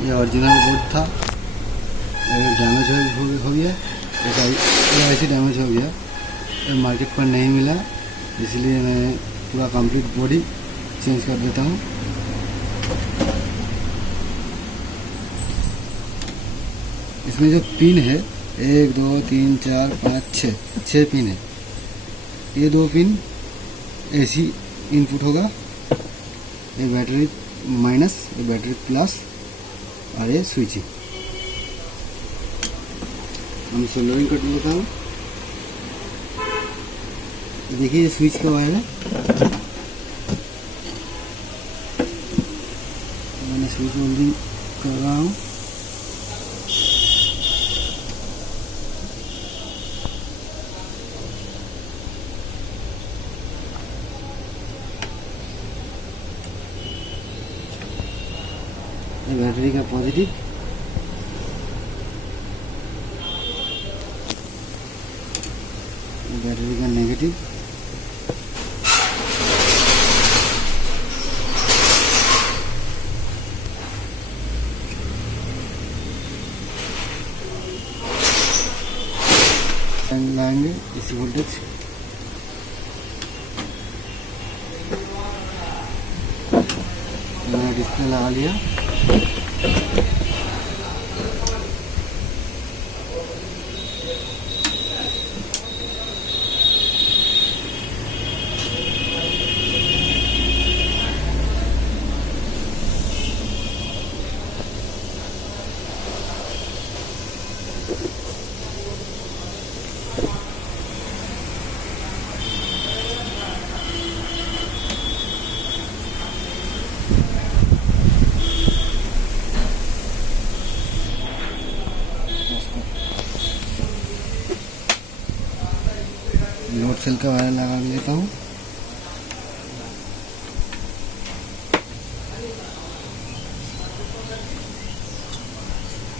ये original board था, ये डैमेज हो गया, ये ऐसे डैमेज हो गया, ये मार्केट पर नहीं मिला, इसलिए मैं पूरा कंप्लीट बॉडी चेंज कर देता हूँ। इसमें जो पिन है 1 2 3 4 5 6 पिन है। ये 2 पिन एसी इनपुट होगा, ये बैटरी माइनस, ये बैटरी प्लस, और ये स्विचिंग। हम सोल्डरिंग कर लेता हूँ। देखिए ये स्विच का वायर है, मैंने स्विच होल्डिंग कर रहा हूँ। बैटरी का पॉजिटिव, बैटरी का नेगेटिव। लाएंगे इसी वोल्टेज, मैंने डिस्प्ले लगा लिया। लोड सेल का वायर लगा लेता हूँ।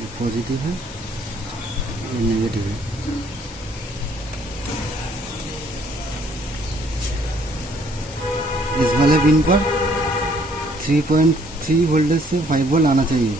ये पॉजिटिव है, ये नेगेटिव है। इस वाले पिन पर 3.3 वोल्टेज से 5 वोल्ट आना चाहिए।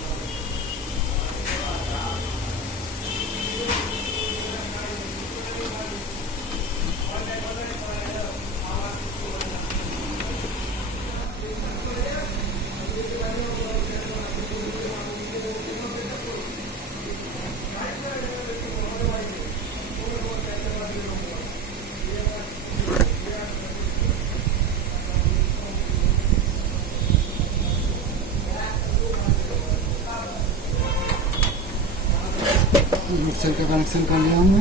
मिक्सर का कनेक्शन कर लिया हमने।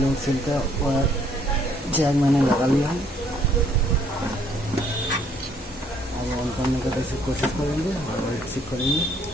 लोड सेल का वायर जैक मैंने लगा लिया है। अब ऑन करने का कैसे कोशिश करेंगे और चेक करेंगे।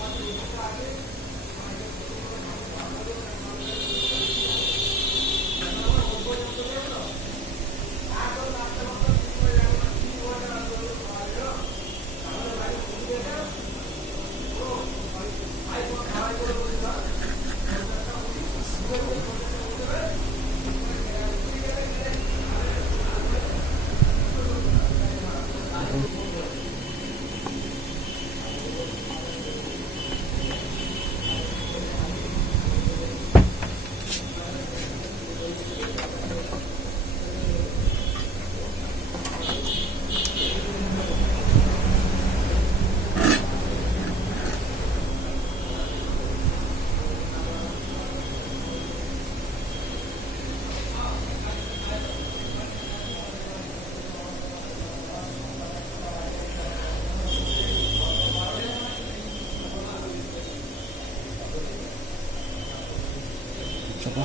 चलो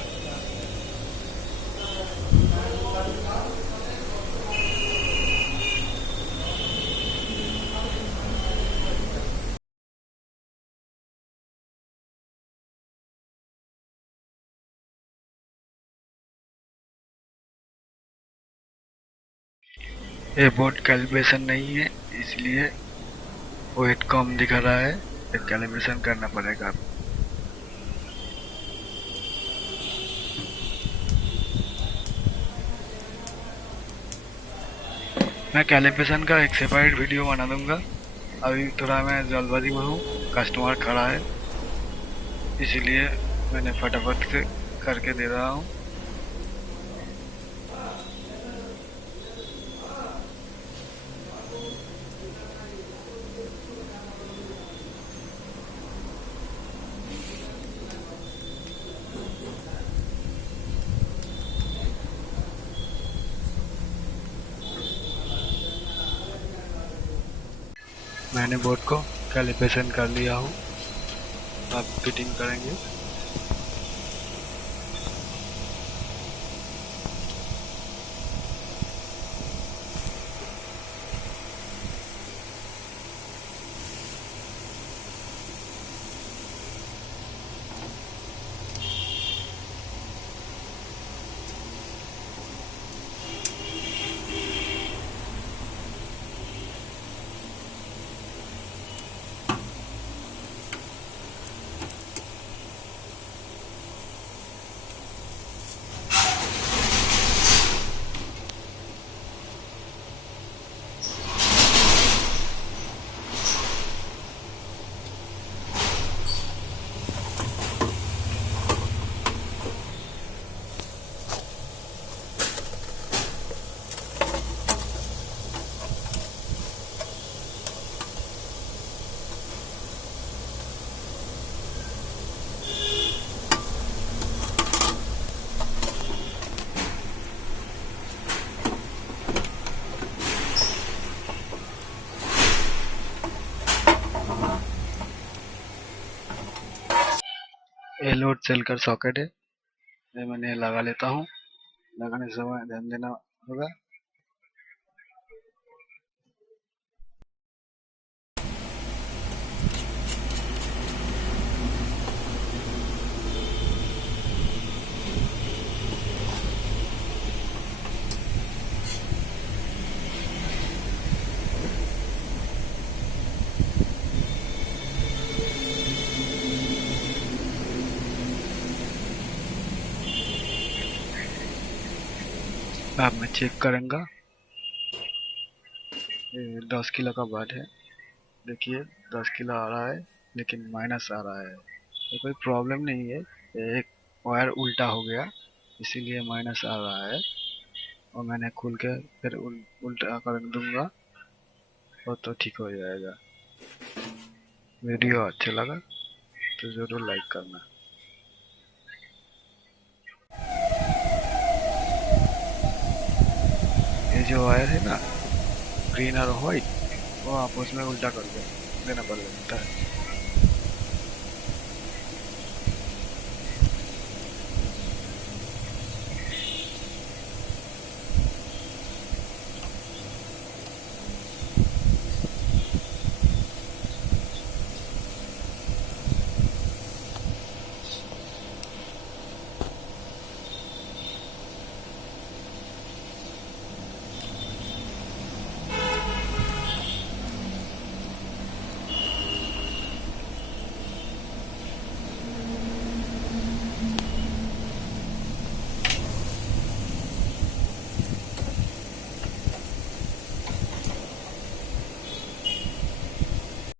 ये बोर्ड कैलिब्रेशन नहीं है, इसलिए वेट कम दिखा रहा है, फिर कैलिब्रेशन करना पड़ेगा। मैं कैलिब्रेशन का एक सेपरेट वीडियो बना दूंगा। अभी थोड़ा मैं जल्दबाजी में हूँ, कस्टमर खड़ा है, इसीलिए मैंने फटाफट से करके दे रहा हूँ। मैंने बोर्ड को कैलिब्रेशन कर लिया हूँ, अब फिटिंग करेंगे। ये लोड सेल का सॉकेट है, ये मैंने लगा लेता हूँ। लगाने समय ध्यान देना होगा। अब मैं चेक करूंगा। ये 10 किलो का बाट है, देखिए 10 किलो आ रहा है, लेकिन माइनस आ रहा है। ये कोई प्रॉब्लम नहीं है, ये एक वायर उल्टा हो गया, इसीलिए माइनस आ रहा है। और मैंने खोल के फिर उल्टा कर दूंगा, और तो ठीक हो जाएगा। वीडियो अच्छा लगा तो ज़रूर लाइक करना। ये जो वायर है ना, ग्रीन और व्हाइट, वो आपस में उल्टा कर देना पड़ लगता है।